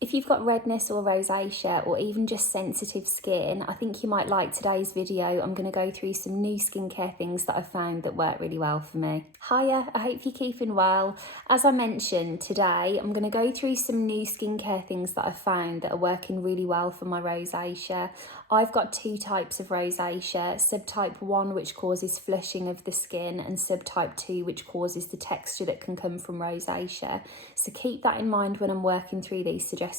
If you've got redness or rosacea or even just sensitive skin, I think you might like today's video. I'm going to go through some new skincare things that I've found that work really well for me. Hiya, I hope you're keeping well. As I mentioned, today I'm going to go through some new skincare things that I've found that are working really well for my rosacea. I've got two types of rosacea, subtype 1 which causes flushing of the skin and subtype 2 which causes the texture that can come from rosacea. So keep that in mind when I'm working through these suggestions.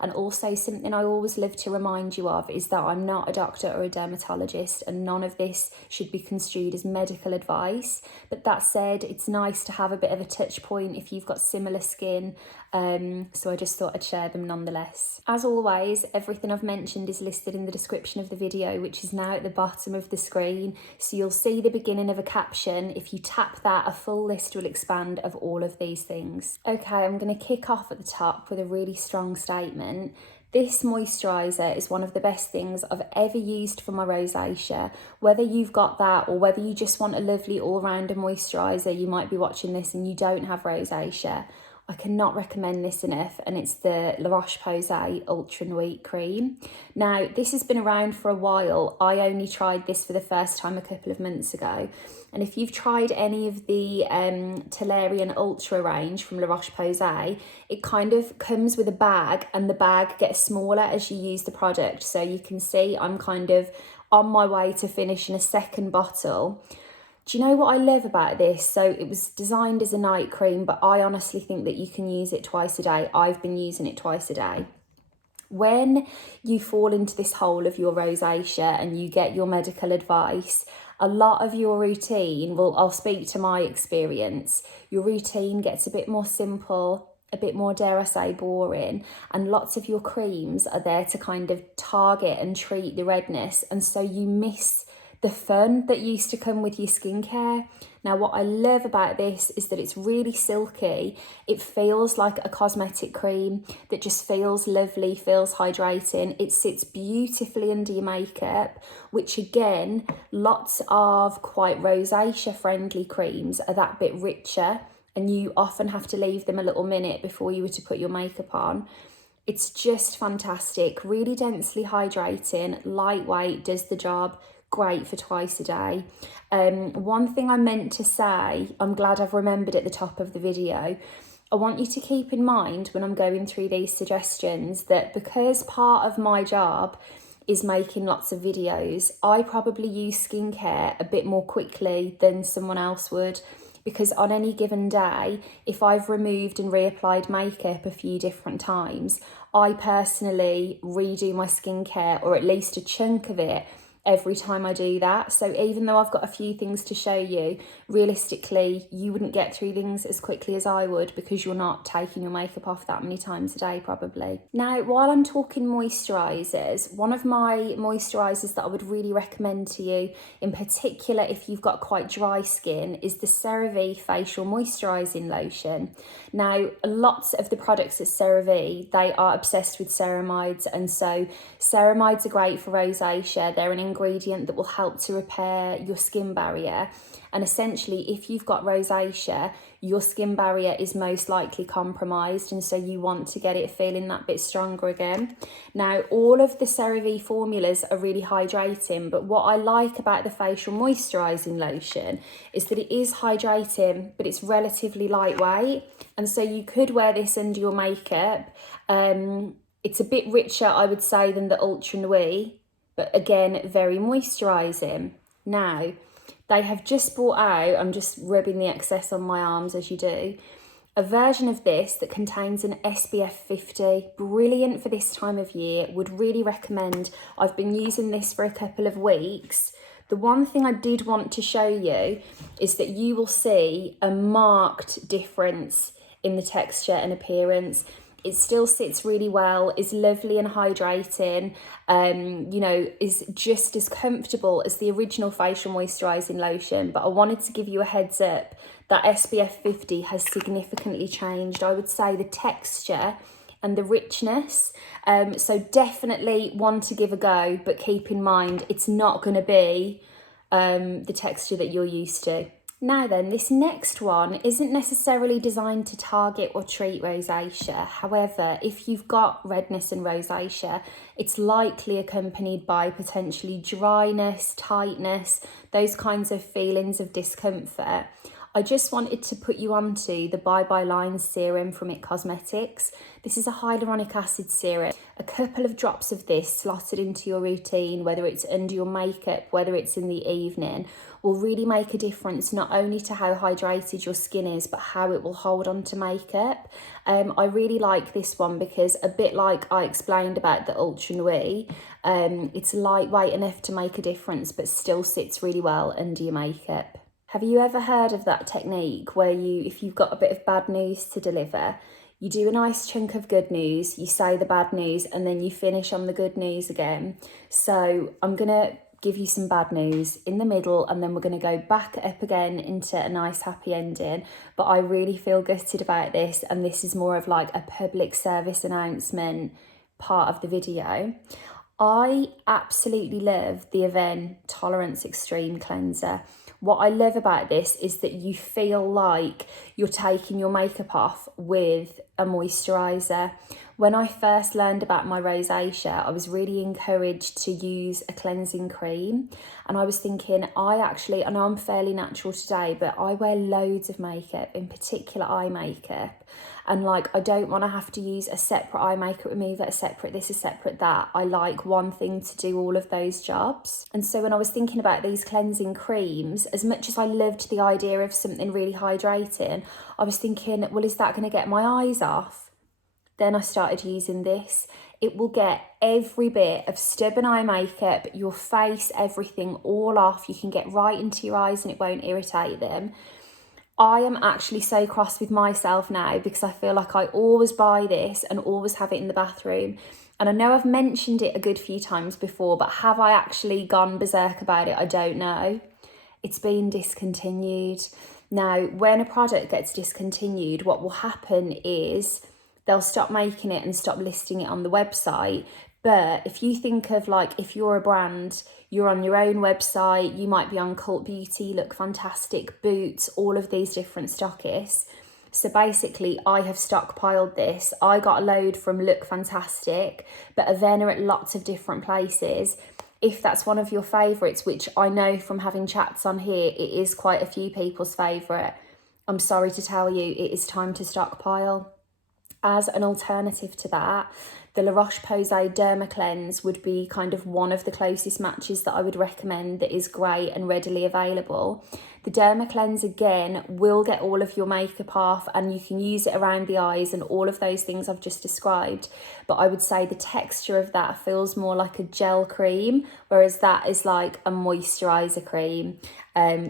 And also something I always love to remind you of is that I'm not a doctor or a dermatologist and none of this should be construed as medical advice. But that said, it's nice to have a bit of a touch point if you've got similar skin. So I just thought I'd share them nonetheless. As always, everything I've mentioned is listed in the description of the video, which is now at the bottom of the screen. So you'll see the beginning of a caption. If you tap that, a full list will expand of all of these things. Okay, I'm going to kick off at the top with a really strong statement. This moisturiser is one of the best things I've ever used for my rosacea. Whether you've got that or whether you just want a lovely all-rounder moisturiser, you might be watching this and you don't have rosacea. I cannot recommend this enough, and it's the Roche Posay Ultra Nuit cream. Now, this has been around for a while. I only tried this for the first time a couple of months ago. And if you've tried any of the Toleriane Ultra range from La Roche Posay, it kind of comes with a bag and the bag gets smaller as you use the product. So you can see I'm kind of on my way to finishing a second bottle. Do you know what I love about this? So it was designed as a night cream, but I honestly think that you can use it twice a day. I've been using it twice a day. When you fall into this hole of your rosacea and you get your medical advice, a lot of your routine, well, I'll speak to my experience, your routine gets a bit more simple, a bit more, dare I say, boring, and lots of your creams are there to kind of target and treat the redness, and so you miss the fun that used to come with your skincare. Now, what I love about this is that it's really silky. It feels like a cosmetic cream that just feels lovely, feels hydrating. It sits beautifully under your makeup, which again, lots of quite rosacea friendly creams are that bit richer and you often have to leave them a little minute before you were to put your makeup on. It's just fantastic, really densely hydrating, lightweight, does the job. Great for twice a day. One thing I meant to say, I'm glad I've remembered at the top of the video. I want you to keep in mind when I'm going through these suggestions that because part of my job is making lots of videos, I probably use skincare a bit more quickly than someone else would. Because on any given day, if I've removed and reapplied makeup a few different times, I personally redo my skincare, or at least a chunk of it, every time I do that. So even though I've got a few things to show you, realistically you wouldn't get through things as quickly as I would because you're not taking your makeup off that many times a day probably. Now, while I'm talking moisturisers, one of my moisturisers that I would really recommend to you, in particular if you've got quite dry skin, is the CeraVe Facial Moisturising Lotion. Now, lots of the products at CeraVe, they are obsessed with ceramides, and so ceramides are great for rosacea. They're an ingredient that will help to repair your skin barrier, and essentially if you've got rosacea, your skin barrier is most likely compromised, and so you want to get it feeling that bit stronger again. Now, all of the CeraVe formulas are really hydrating, but what I like about the facial moisturising lotion is that it is hydrating, but it's relatively lightweight, and so you could wear this under your makeup. It's a bit richer, I would say, than the Ultra Nuit, but again, very moisturising. Now, they have just brought out, I'm just rubbing the excess on my arms as you do, a version of this that contains an SPF 50. Brilliant for this time of year, would really recommend. I've been using this for a couple of weeks. The one thing I did want to show you is that you will see a marked difference in the texture and appearance. It still sits really well, is lovely and hydrating, you know, is just as comfortable as the original facial moisturising lotion. But I wanted to give you a heads up that SPF 50 has significantly changed, I would say, the texture and the richness. So definitely one to give a go, but keep in mind, it's not going to be the texture that you're used to. Now then, this next one isn't necessarily designed to target or treat rosacea. However, if you've got redness and rosacea, it's likely accompanied by potentially dryness, tightness, those kinds of feelings of discomfort. I just wanted to put you onto the Bye Lines Serum from It Cosmetics. This is a hyaluronic acid serum. A couple of drops of this slotted into your routine, whether it's under your makeup, whether it's in the evening, will really make a difference not only to how hydrated your skin is, but how it will hold on to makeup. I really like this one because, a bit like I explained about the Ultra Nuit, it's lightweight enough to make a difference, but still sits really well under your makeup. Have you ever heard of that technique where if you've got a bit of bad news to deliver, you do a nice chunk of good news, you say the bad news, and then you finish on the good news again? So I'm going to give you some bad news in the middle, and then we're going to go back up again into a nice happy ending. But I really feel gutted about this, and this is more of like a public service announcement part of the video. I absolutely love the Avene Tolerance Extreme Cleanser. What I love about this is that you feel like you're taking your makeup off with a moisturiser. When I first learned about my rosacea, I was really encouraged to use a cleansing cream. And I was thinking, I know I'm fairly natural today, but I wear loads of makeup, in particular eye makeup. And like, I don't want to have to use a separate eye makeup remover, a separate this, a separate that. I like one thing to do all of those jobs. And so when I was thinking about these cleansing creams, as much as I loved the idea of something really hydrating, I was thinking, well, is that going to get my eyes off? Then I started using this. It will get every bit of stubborn eye makeup, your face, everything all off. You can get right into your eyes and it won't irritate them. I am actually so cross with myself now because I feel like I always buy this and always have it in the bathroom. And I know I've mentioned it a good few times before, but have I actually gone berserk about it? I don't know. It's been discontinued. Now, when a product gets discontinued, what will happen is they'll stop making it and stop listing it on the website. But if you think of like, if you're a brand, you're on your own website, you might be on Cult Beauty, Look Fantastic, Boots, all of these different stockists. So basically, I have stockpiled this. I got a load from Look Fantastic, but Avene are at lots of different places. If that's one of your favourites, which I know from having chats on here, it is quite a few people's favourite, I'm sorry to tell you, it is time to stockpile. As an alternative to that, the Roche Posay Dermo Cleanser would be kind of one of the closest matches that I would recommend that is great and readily available. The Derma Cleanser, again, will get all of your makeup off and you can use it around the eyes and all of those things I've just described. But I would say the texture of that feels more like a gel cream, whereas that is like a moisturiser cream.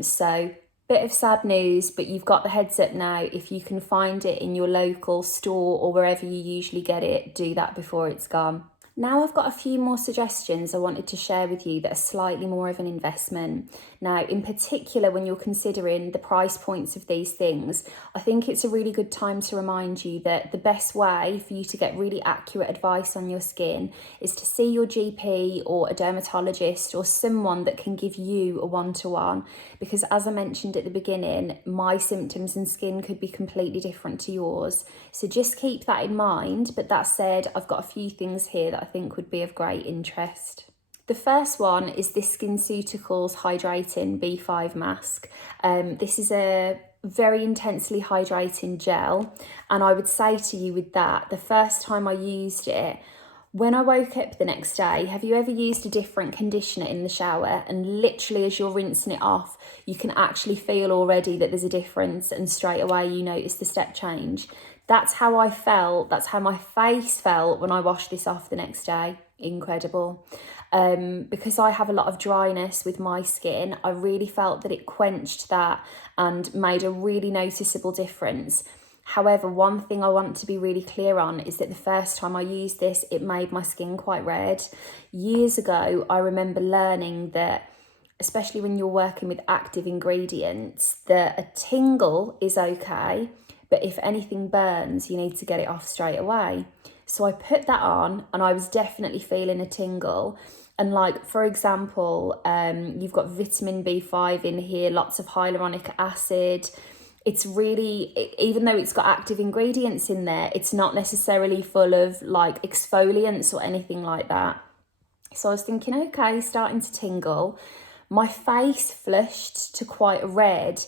So bit of sad news, but you've got the heads up now. If you can find it in your local store or wherever you usually get it, do that before it's gone. Now I've got a few more suggestions I wanted to share with you that are slightly more of an investment. Now, in particular, when you're considering the price points of these things, I think it's a really good time to remind you that the best way for you to get really accurate advice on your skin is to see your GP or a dermatologist or someone that can give you a one-to-one. Because as I mentioned at the beginning, my symptoms and skin could be completely different to yours. So just keep that in mind. But that said, I've got a few things here that I think would be of great interest. The first one is this SkinCeuticals Hydrating B5 Masque. This is a very intensely hydrating gel, and I would say to you with that, the first time I used it, when I woke up the next day, have you ever used a different conditioner in the shower and literally as you're rinsing it off, you can actually feel already that there's a difference and straight away you notice the step change? That's how I felt, that's how my face felt when I washed this off the next day. Incredible. Because I have a lot of dryness with my skin, I really felt that it quenched that and made a really noticeable difference. However, one thing I want to be really clear on is that the first time I used this, it made my skin quite red. Years ago, I remember learning that, especially when you're working with active ingredients, that a tingle is okay, but if anything burns, you need to get it off straight away. So I put that on and I was definitely feeling a tingle. And like, for example, you've got vitamin B5 in here, lots of hyaluronic acid. It's really, even though it's got active ingredients in there, it's not necessarily full of like exfoliants or anything like that. So I was thinking, okay, starting to tingle. My face flushed to quite red,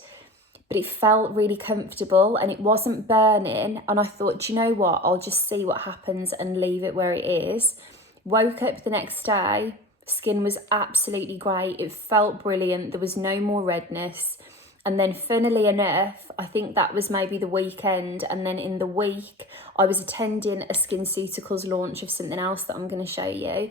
but it felt really comfortable and it wasn't burning. And I thought, do you know what? I'll just see what happens and leave it where it is. Woke up the next day, skin was absolutely great. It felt brilliant. There was no more redness. And then funnily enough, I think that was maybe the weekend. And then in the week, I was attending a SkinCeuticals launch of something else that I'm going to show you.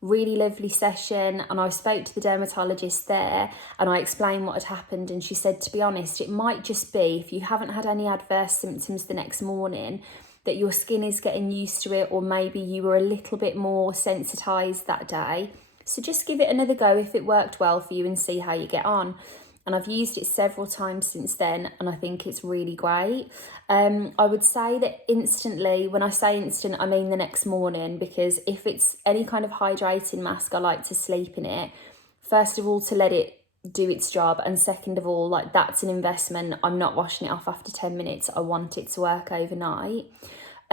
Really lovely session, and I spoke to the dermatologist there and I explained what had happened, and she said, to be honest, it might just be, if you haven't had any adverse symptoms the next morning, that your skin is getting used to it, or maybe you were a little bit more sensitized that day. So just give it another go if it worked well for you and see how you get on. And I've used it several times since then, and I think it's really great. I would say that instantly, when I say instant, I mean the next morning, because if it's any kind of hydrating mask, I like to sleep in it. First of all, to let it do its job, and second of all, like, that's an investment. I'm not washing it off after 10 minutes. I want it to work overnight.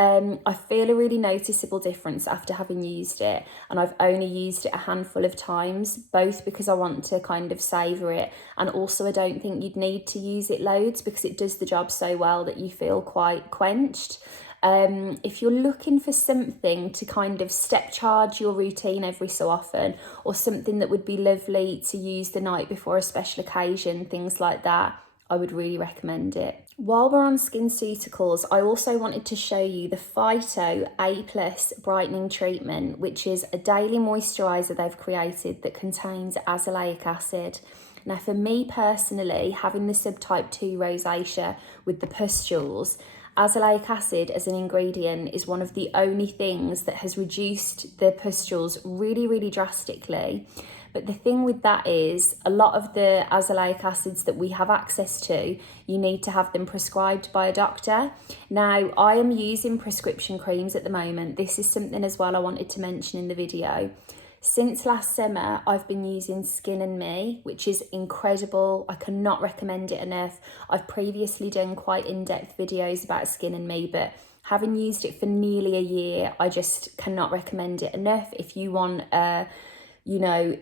I feel a really noticeable difference after having used it, and I've only used it a handful of times, both because I want to kind of savour it, and also I don't think you'd need to use it loads because it does the job so well that you feel quite quenched. If you're looking for something to kind of step charge your routine every so often, or something that would be lovely to use the night before a special occasion, things like that, I would really recommend it. While we're on SkinCeuticals, I also wanted to show you the Phyto A+ Brightening Treatment, which is a daily moisturiser they've created that contains azelaic acid. Now, for me personally, having the subtype 2 rosacea with the pustules, azelaic acid as an ingredient is one of the only things that has reduced the pustules really, really drastically. But the thing with that is, a lot of the azelaic acids that we have access to, you need to have them prescribed by a doctor. Now, I am using prescription creams at the moment. This is something as well I wanted to mention in the video. Since last summer, I've been using Skin and Me, which is incredible. I cannot recommend it enough. I've previously done quite in-depth videos about Skin and Me, but having used it for nearly a year, I just cannot recommend it enough. If you want a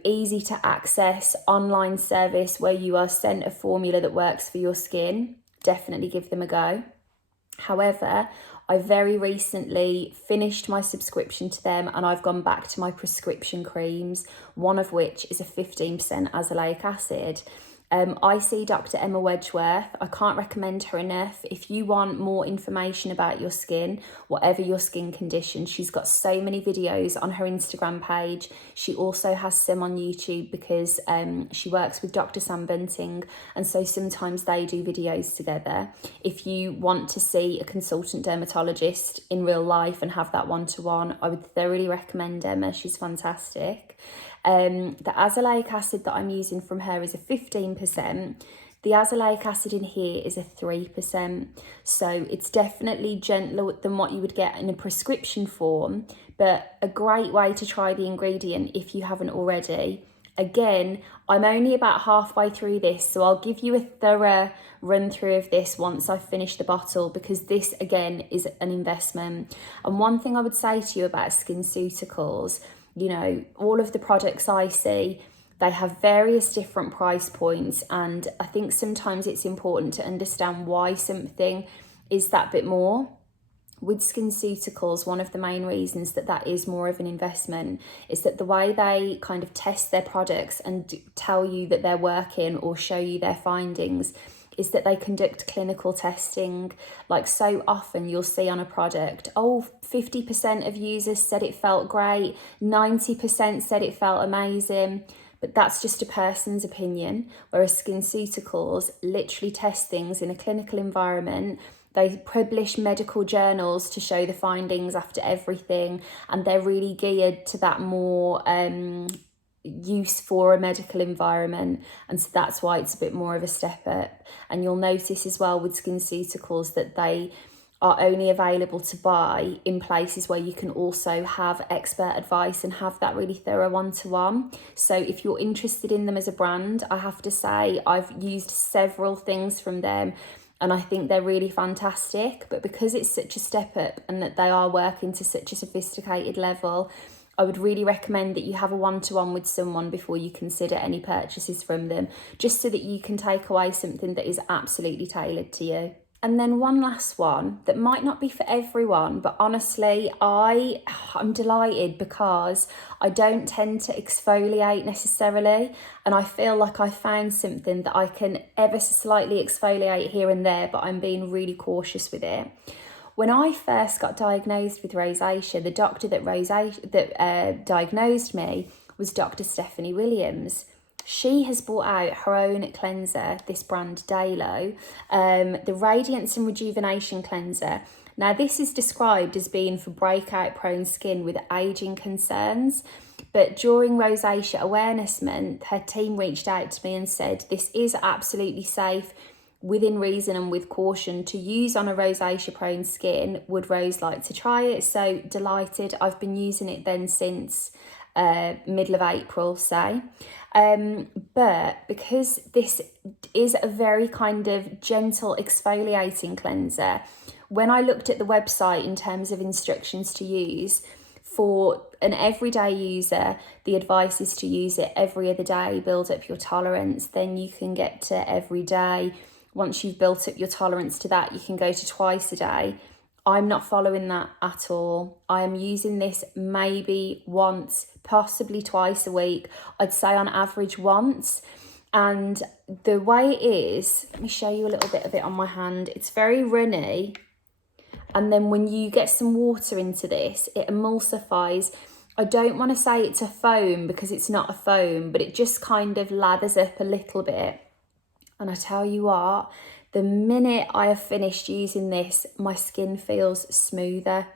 easy to access online service where you are sent a formula that works for your skin, definitely give them a go. However, I very recently finished my subscription to them and I've gone back to my prescription creams, one of which is a 15% azelaic acid. I see Dr. Emma Wedgeworth. I can't recommend her enough. If you want more information about your skin, whatever your skin condition, she's got so many videos on her Instagram page. She also has some on YouTube because she works with Dr. Sam Bunting, and so sometimes they do videos together. If you want to see a consultant dermatologist in real life and have that one-to-one, I would thoroughly recommend Emma. She's fantastic. The azelaic acid that I'm using from her is a 15%. The azelaic acid in here is a 3%. So it's definitely gentler than what you would get in a prescription form, but a great way to try the ingredient if you haven't already. Again, I'm only about halfway through this, so I'll give you a thorough run through of this once I've finished the bottle, because this again is an investment. And one thing I would say to you about SkinCeuticals, all of the products I see, they have various different price points, and I think sometimes it's important to understand why something is that bit more. With SkinCeuticals, one of the main reasons that is more of an investment is that the way they kind of test their products and tell you that they're working or show you their findings is that they conduct clinical testing. Like, so often you'll see on a product, 50% of users said it felt great, 90% said it felt amazing, but that's just a person's opinion, whereas SkinCeuticals literally test things in a clinical environment. They publish medical journals to show the findings after everything, and they're really geared to that more use for a medical environment, and so that's why it's a bit more of a step up. And you'll notice as well with SkinCeuticals that they are only available to buy in places where you can also have expert advice and have that really thorough one-to-one. So if you're interested in them as a brand, I have to say I've used several things from them and I think they're really fantastic. But because it's such a step up and that they are working to such a sophisticated level, I would really recommend that you have a one-to-one with someone before you consider any purchases from them, just so that you can take away something that is absolutely tailored to you. And then one last one that might not be for everyone, but honestly, I'm delighted because I don't tend to exfoliate necessarily. And I feel like I found something that I can ever so slightly exfoliate here and there, but I'm being really cautious with it. When I first got diagnosed with rosacea, the doctor that diagnosed me was Dr. Stephanie Williams. She has brought out her own cleanser, this brand Dalo, the Radiance and Rejuvenation cleanser. Now, this is described as being for breakout-prone skin with aging concerns. But during Rosacea Awareness Month, her team reached out to me and said, this is absolutely safe, within reason and with caution, to use on a rosacea-prone skin. Would Rose like to try it? So delighted. I've been using it then since middle of April, say. But because this is a very kind of gentle exfoliating cleanser, when I looked at the website in terms of instructions to use, for an everyday user, the advice is to use it every other day, build up your tolerance, then you can get to every day. Once you've built up your tolerance to that, you can go to twice a day. I'm not following that at all. I am using this maybe once, possibly twice a week. I'd say on average once. And the way it is, let me show you a little bit of it on my hand. It's very runny. And then when you get some water into this, it emulsifies. I don't want to say it's a foam because it's not a foam, but it just kind of lathers up a little bit. And I tell you what, the minute I have finished using this, my skin feels smoother.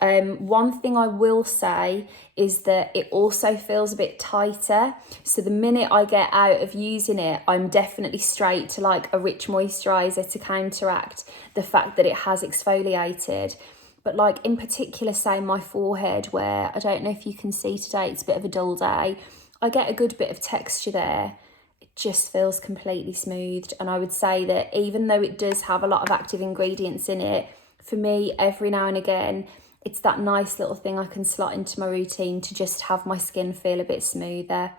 One thing I will say is that it also feels a bit tighter. So the minute I get out of using it, I'm definitely straight to like a rich moisturiser to counteract the fact that it has exfoliated. But like in particular, say my forehead, where I don't know if you can see today, it's a bit of a dull day. I get a good bit of texture there. It just feels completely smoothed. And I would say that even though it does have a lot of active ingredients in it, for me, every now and again, it's that nice little thing I can slot into my routine to just have my skin feel a bit smoother.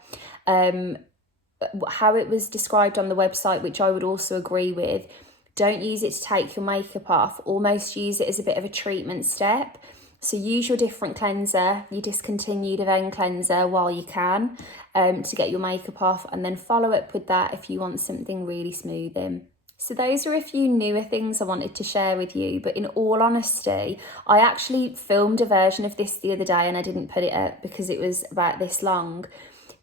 How it was described on the website, which I would also agree with, don't use it to take your makeup off, almost use it as a bit of a treatment step. So use your different cleanser, your discontinued Avene cleanser while you can, to get your makeup off, and then follow up with that if you want something really smoothing. So those are a few newer things I wanted to share with you, but in all honesty, I actually filmed a version of this the other day and I didn't put it up because it was about this long.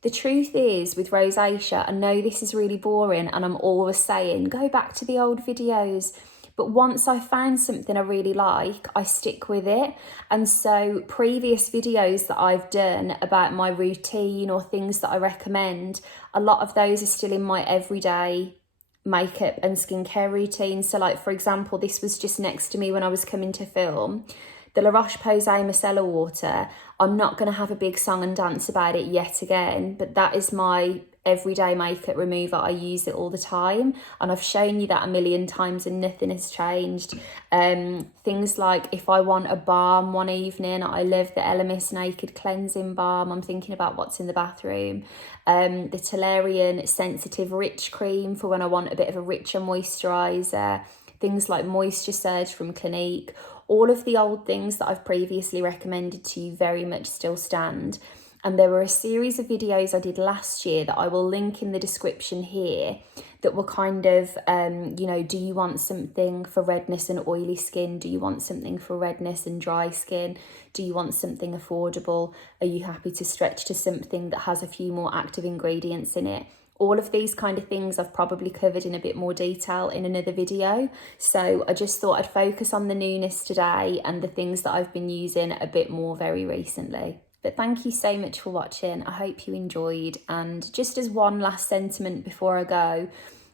The truth is, with rosacea, I know this is really boring and I'm always saying, go back to the old videos. But once I found something I really like, I stick with it. And so previous videos that I've done about my routine or things that I recommend, a lot of those are still in my everyday makeup and skincare routine. So like, for example, this was just next to me when I was coming to film. The Roche Posay Micellar water, I'm not going to have a big song and dance about it yet again, but that is my everyday makeup remover. I use it all the time and I've shown you that a million times and nothing has changed. Things like if I want a balm one evening, I love the Elemis Naked Cleansing Balm. I'm thinking about what's in the bathroom. The Toleriane Sensitive Rich Cream for when I want a bit of a richer moisturiser. Things like Moisture Surge from Clinique. All of the old things that I've previously recommended to you very much still stand. And there were a series of videos I did last year that I will link in the description here that were kind of, do you want something for redness and oily skin? Do you want something for redness and dry skin? Do you want something affordable? Are you happy to stretch to something that has a few more active ingredients in it? All of these kind of things I've probably covered in a bit more detail in another video. So I just thought I'd focus on the newness today and the things that I've been using a bit more very recently. But thank you so much for watching. I hope you enjoyed. And just as one last sentiment before I go,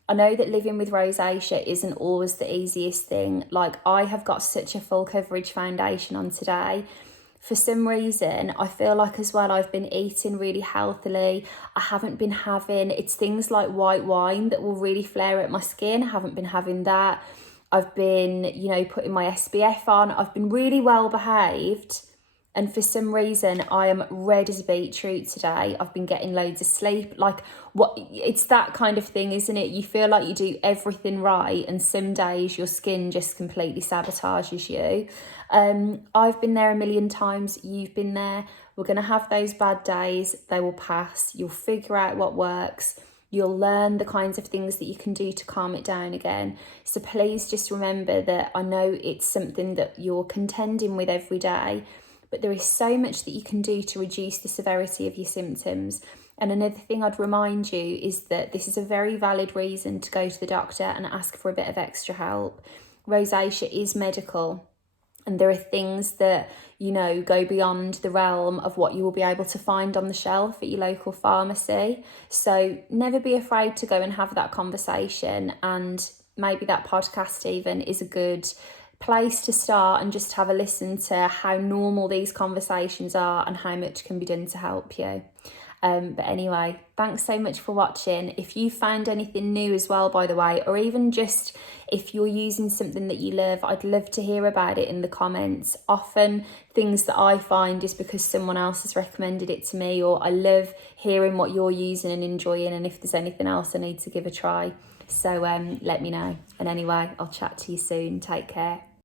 I know that living with rosacea isn't always the easiest thing. Like, I have got such a full coverage foundation on today. For some reason, I feel like as well I've been eating really healthily. I haven't been having, it's things like white wine that will really flare up my skin. I haven't been having that. I've been, you know, putting my SPF on. I've been really well behaved. And for some reason, I am red as a beetroot today. I've been getting loads of sleep. Like, what? It's that kind of thing, isn't it? You feel like you do everything right, and some days your skin just completely sabotages you. I've been there a million times. You've been there. We're going to have those bad days. They will pass. You'll figure out what works. You'll learn the kinds of things that you can do to calm it down again. So please just remember that I know it's something that you're contending with every day, but there is so much that you can do to reduce the severity of your symptoms. And another thing I'd remind you is that this is a very valid reason to go to the doctor and ask for a bit of extra help. Rosacea is medical, and there are things that, you know, go beyond the realm of what you will be able to find on the shelf at your local pharmacy. So never be afraid to go and have that conversation, and maybe that podcast even is a good place to start and just have a listen to how normal these conversations are and how much can be done to help you. But anyway, thanks so much for watching. If you found anything new as well, by the way, or even just if you're using something that you love, I'd love to hear about it in the comments. Often things that I find is because someone else has recommended it to me, or I love hearing what you're using and enjoying, and if there's anything else I need to give a try. So let me know. And anyway, I'll chat to you soon. Take care.